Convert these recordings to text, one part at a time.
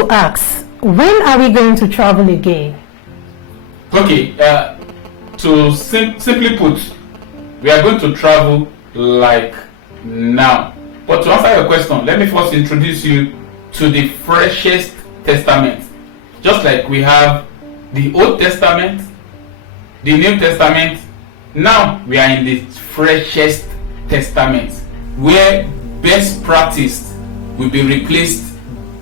to ask, when are we going to travel again? Okay, to simply put, we are going to travel like now. But to answer your question, let me first introduce you to the freshest testament. Just like we have the Old Testament, the New Testament, now we are in the freshest testament, where best practice will be replaced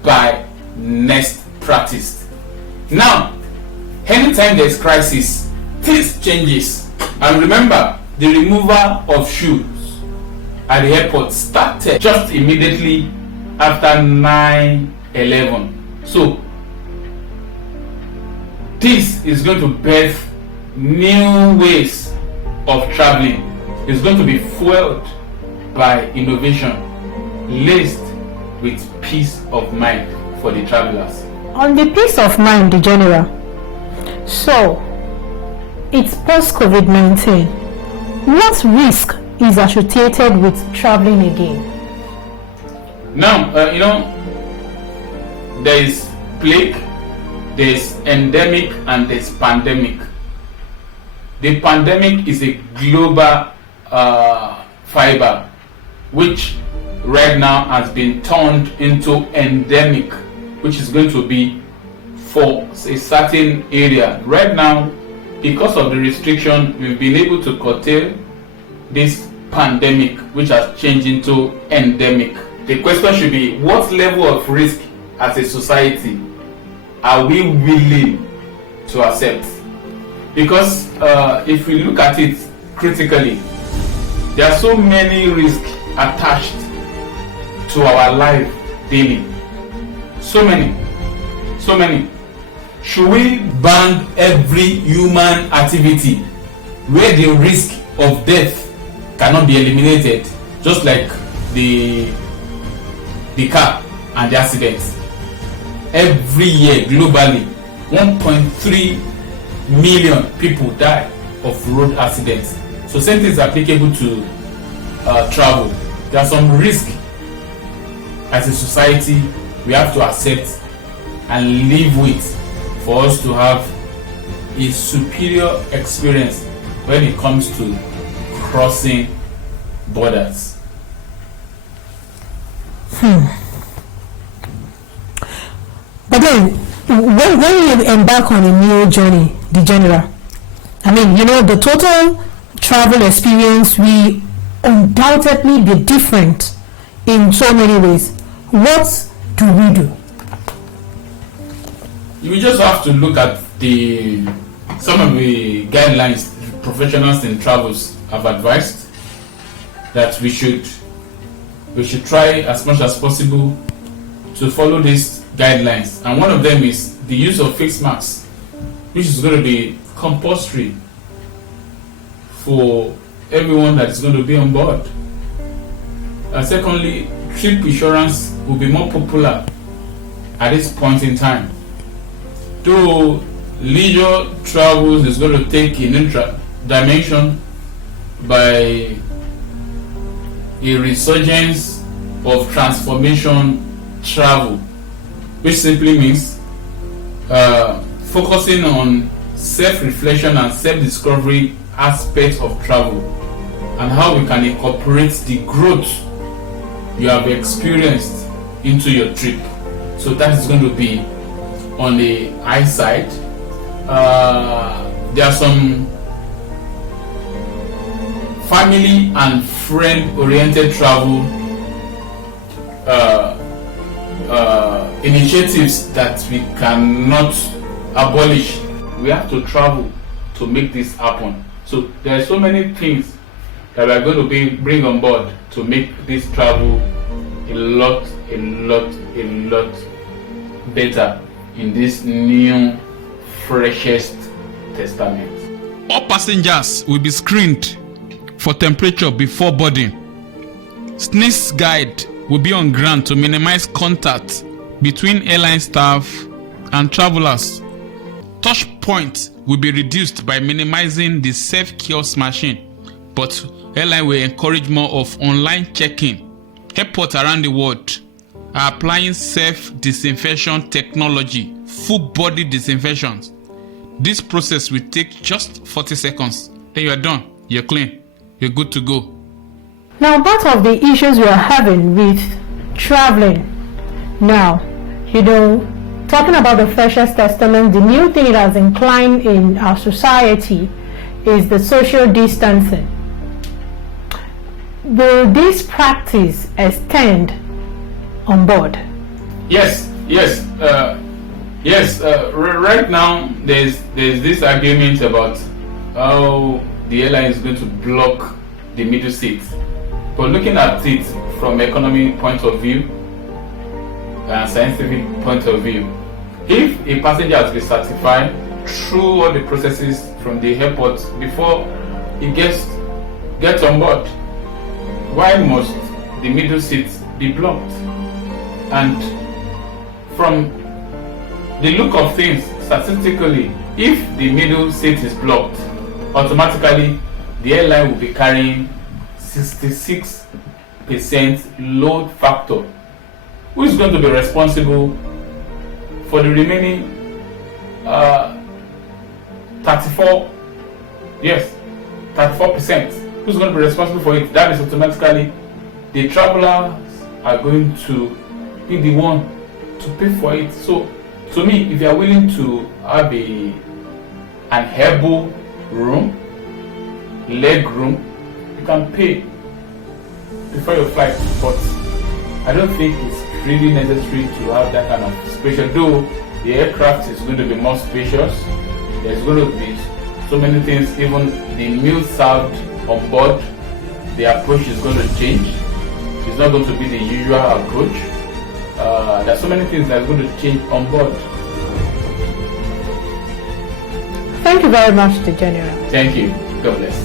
by next practice. Now, anytime there is crisis, things changes. And remember, the removal of shoes at the airport started just immediately after 9/11. So this is going to birth new ways of traveling. It's going to be fueled by innovation, laced with peace of mind for the travelers. On the peace of mind, the general. So, it's post-COVID-19. What risk is associated with traveling again? Now, there is plague, there is endemic, and there is pandemic. The pandemic is a global fiber, which right now has been turned into endemic, which is going to be for a certain area. Right now, because of the restriction, we've been able to curtail this pandemic, which has changed into endemic. The question should be, what level of risk as a society are we willing to accept? Because if we look at it critically, there are so many risks attached to our life daily. So many. Should we ban every human activity where the risk of death cannot be eliminated, just like the car and the accidents? Every year globally, 1.3 million people die of road accidents. So same thing is applicable to travel. There are some risks as a society we have to accept and live with for us to have a superior experience when it comes to crossing borders. But then, when you embark on a new journey, the general, the total travel experience will undoubtedly be different in so many ways. What do we do? You just have to look at some of the guidelines professionals in travels have advised, that we should try as much as possible to follow these guidelines. And one of them is the use of face masks, which is going to be compulsory for everyone that is going to be on board. And secondly, trip insurance will be more popular at this point in time. Though leisure travels is going to take a new dimension by a resurgence of transformation travel, which simply means focusing on self-reflection and self-discovery aspects of travel, and how we can incorporate the growth you have experienced into your trip. So that is going to be on the high side. There are some family and friend oriented travel initiatives that we cannot abolish. We have to travel to make this happen. So there are so many things that we are going to bring on board to make this travel a lot better in this new freshest testament. All passengers will be screened for temperature before boarding. Sneeze guide will be on ground to minimize contact between airline staff and travelers. Touch points will be reduced by minimizing the self-kiosk machine, but airline will encourage more of online check-in. Airports around the world are applying self-disinfection technology, full body disinfection. This process will take just 40 seconds. Then you are done. You're clean. You're good to go. Now, part of the issues we are having with traveling now, talking about the Freshers' Testament, the new thing that has inclined in our society is the social distancing. Will this practice extend on board? Yes. Right now, there's this argument about how the airline is going to block the middle seat. But looking at it from economic point of view and scientific point of view, if a passenger has been certified through all the processes from the airport before he gets on board, why must the middle seat be blocked? And from the look of things, statistically, if the middle seat is blocked, automatically the airline will be carrying 66% load factor. Who is going to be responsible for the remaining 34%? Who's going to be responsible for it? That is automatically the travelers are going to be the one to pay for it. So to me, if you are willing to have an elbow room, leg room, you can pay before your flight. But I don't think it's really necessary to have that kind of spacious. Though the aircraft is going to be more spacious, there's going to be so many things. Even the meal served on board, the approach is going to change. It's not going to be the usual approach. There's so many things that are going to change on board. Thank you very much, the General. Thank you. God bless.